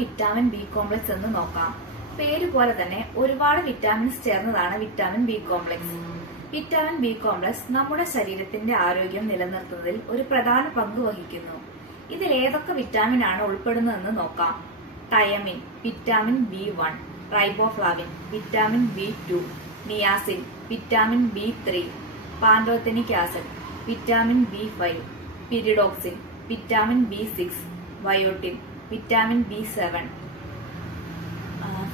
Vitamin B complex എന്ന് നോക്കാം. പേര് പോലെ തന്നെ ഒരുപാട് വിറ്റാമിൻസ് ചേർന്നതാണ് vitamin B complex vitamin B complex നമ്മുടെ ശരീരത്തിന്റെ ആരോഗ്യം നിലനിർത്തുന്നതിൽ ഒരു പ്രധാന പങ്ക് വഹിക്കുന്നു. ഇതിൽ ഏതൊക്കെ വിറ്റാമിൻ ആണ് ഉൾപ്പെടുന്നതെന്ന് നോക്കാം. Thiamine vitamin B one riboflavin vitamin B two niacin vitamin B three pantothenic acid vitamin B five pyridoxine vitamin B six biotin vitamin B seven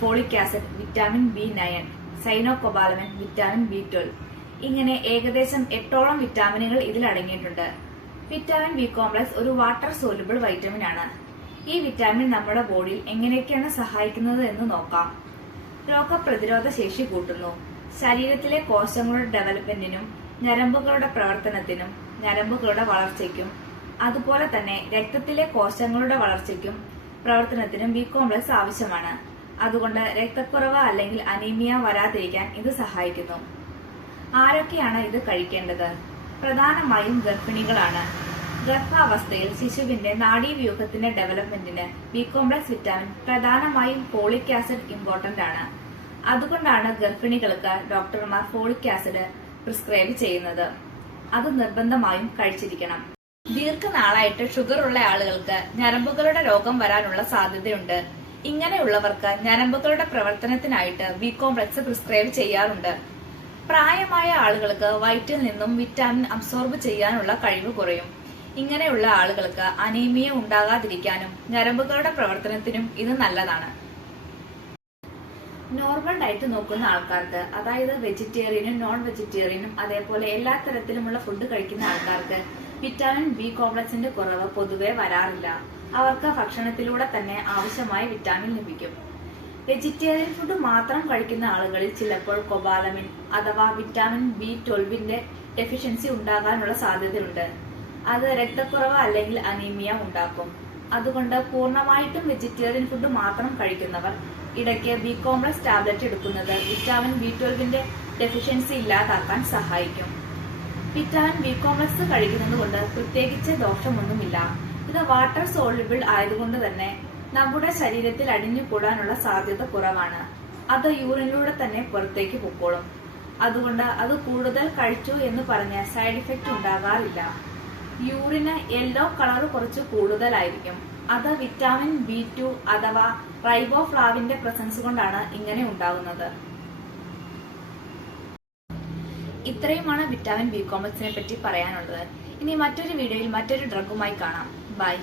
folic acid vitamin B nine cyanocobalamin vitamin B twelve. ഇങ്ങനെ ഏകദേശം എട്ടോളം വിറ്റാമിനുകൾ ഇതിൽ അടങ്ങിയിട്ടുണ്ട്. Vitamin B complex ഒരു water soluble vitamin ആണ്. ഈ vitamin നമ്മുടെ ബോഡിയിൽ എങ്ങനെയൊക്കെയാണ് സഹായിക്കുന്നത് എന്ന് നോക്കാം. രോഗപ്രതിരോധ ശേഷി കൂട്ടുന്നു. ശരീരത്തിലെ കോശങ്ങളുടെ ഡെവലപ്മെന്റിനും ഞരമ്പുകളുടെ പ്രവർത്തനത്തിനും ഞരമ്പുകളുടെ വളർച്ചയ്ക്കും അതുപോലെ തന്നെ രക്തത്തിലെ കോശങ്ങളുടെ വളർച്ചയ്ക്കും പ്രവർത്തനത്തിനും ബി കോംപ്ലക്സ് ആവശ്യമാണ്. അതുകൊണ്ട് രക്തക്കുറവ് അല്ലെങ്കിൽ അനീമിയ വരാതിരിക്കാൻ ഇത് സഹായിക്കുന്നു. ആരൊക്കെയാണ് ഇത് കഴിക്കേണ്ടത്? പ്രധാനമായും ഗർഭിണികളാണ്. ഗർഭാവസ്ഥയിൽ ശിശുവിന്റെ നാഡീവ്യൂഹത്തിന്റെ ഡെവലപ്മെന്റിന് ബി കോംപ്ലക്സ് വിറ്റാമിൻ പ്രധാനമായും ഫോളിക് ആസിഡ് ഇമ്പോർട്ടന്റ് ആണ്. അതുകൊണ്ടാണ് ഗർഭിണികൾക്ക് ഡോക്ടർമാർ ഫോളിക് ആസിഡ് പ്രിസ്ക്രൈബ് ചെയ്യുന്നത്. അത് നിർബന്ധമായും കഴിച്ചിരിക്കണം. ദീർഘനാളായിട്ട് ഷുഗർ ഉള്ള ആളുകൾക്ക് ഞരമ്പുകളുടെ രോഗം വരാനുള്ള സാധ്യതയുണ്ട്. ഇങ്ങനെയുള്ളവർക്ക് ഞരമ്പുകളുടെ പ്രവർത്തനത്തിനായിട്ട് വി കോംപ്ലക്സ് പ്രിസ്ക്രൈബ് ചെയ്യാറുണ്ട്. പ്രായമായ ആളുകൾക്ക് വയറ്റിൽ നിന്നും വിറ്റാമിൻ അബ്സോർബ് ചെയ്യാനുള്ള കഴിവ് കുറയും. ഇങ്ങനെയുള്ള ആളുകൾക്ക് അനീമിയ ഉണ്ടാകാതിരിക്കാനും ഞരമ്പുകളുടെ പ്രവർത്തനത്തിനും ഇത് നല്ലതാണ്. നോർമൽ ഡയറ്റ് നോക്കുന്ന ആൾക്കാർക്ക് അതായത് വെജിറ്റേറിയനും നോൺ വെജിറ്റേറിയനും അതേപോലെ എല്ലാ തരത്തിലുമുള്ള ഫുഡ് കഴിക്കുന്ന ആൾക്കാർക്ക് വിറ്റാമിൻ ബി കോംപ്ലക്സിന്റെ കുറവ് പൊതുവെ വരാറില്ല. അവർക്ക് ഭക്ഷണത്തിലൂടെ തന്നെ ആവശ്യമായ വിറ്റാമിൻ ലഭിക്കും. വെജിറ്റേറിയൻ ഫുഡ് മാത്രം കഴിക്കുന്ന ആളുകളിൽ ചിലപ്പോൾ കൊബാലമിൻ അഥവാ വിറ്റാമിൻ ബി ട്വൽവിന്റെ ഡെഫിഷ്യൻസി ഉണ്ടാകാനുള്ള സാധ്യതയുണ്ട്. അത് രക്തക്കുറവ് അല്ലെങ്കിൽ അനീമിയ ഉണ്ടാക്കും. അതുകൊണ്ട് പൂർണമായിട്ടും വെജിറ്റേറിയൻ ഫുഡ് മാത്രം കഴിക്കുന്നവർ ഇടയ്ക്ക് ബി കോംപ്ലക്സ് ടാബ്ലറ്റ് എടുക്കുന്നത് വിറ്റാമിൻ ബി ട്വൽവിന്റെ ഡെഫിഷ്യൻസി ഇല്ലാതാക്കാൻ സഹായിക്കും. വിറ്റാമിൻ ബി കോംപ്ലക്സ് കഴിക്കുന്നത് കൊണ്ട് പ്രത്യേകിച്ച് ദോഷമൊന്നുമില്ല. ഇത് വാട്ടർ സോൾബിൾ ആയതുകൊണ്ട് തന്നെ നമ്മുടെ ശരീരത്തിൽ അടിഞ്ഞു കൂടാനുള്ള സാധ്യത കുറവാണ്. അത് യൂറിനിലൂടെ തന്നെ പുറത്തേക്ക് പൊക്കോളും. അതുകൊണ്ട് അത് കൂടുതൽ കഴിച്ചു എന്ന് പറഞ്ഞ് സൈഡ് ഇഫക്റ്റ് ഉണ്ടാകാറില്ല. യൂറിന് യെല്ലോ കളർ കുറച്ച് കൂടുതലായിരിക്കും. അത് വിറ്റാമിൻ ബി ടു അഥവാ റൈബോഫ്ലാവിന്റെ പ്രസൻസ് കൊണ്ടാണ് ഇങ്ങനെ ഉണ്ടാകുന്നത് ഇത്രയുമാണ് വിറ്റാമിൻ ബി കോംപ്ലക്സിനെ പറ്റി പറയാനുള്ളത്. ഇനി മറ്റൊരു വീഡിയോയിൽ മറ്റൊരു ഡ്രഗുമായി കാണാം. ബൈ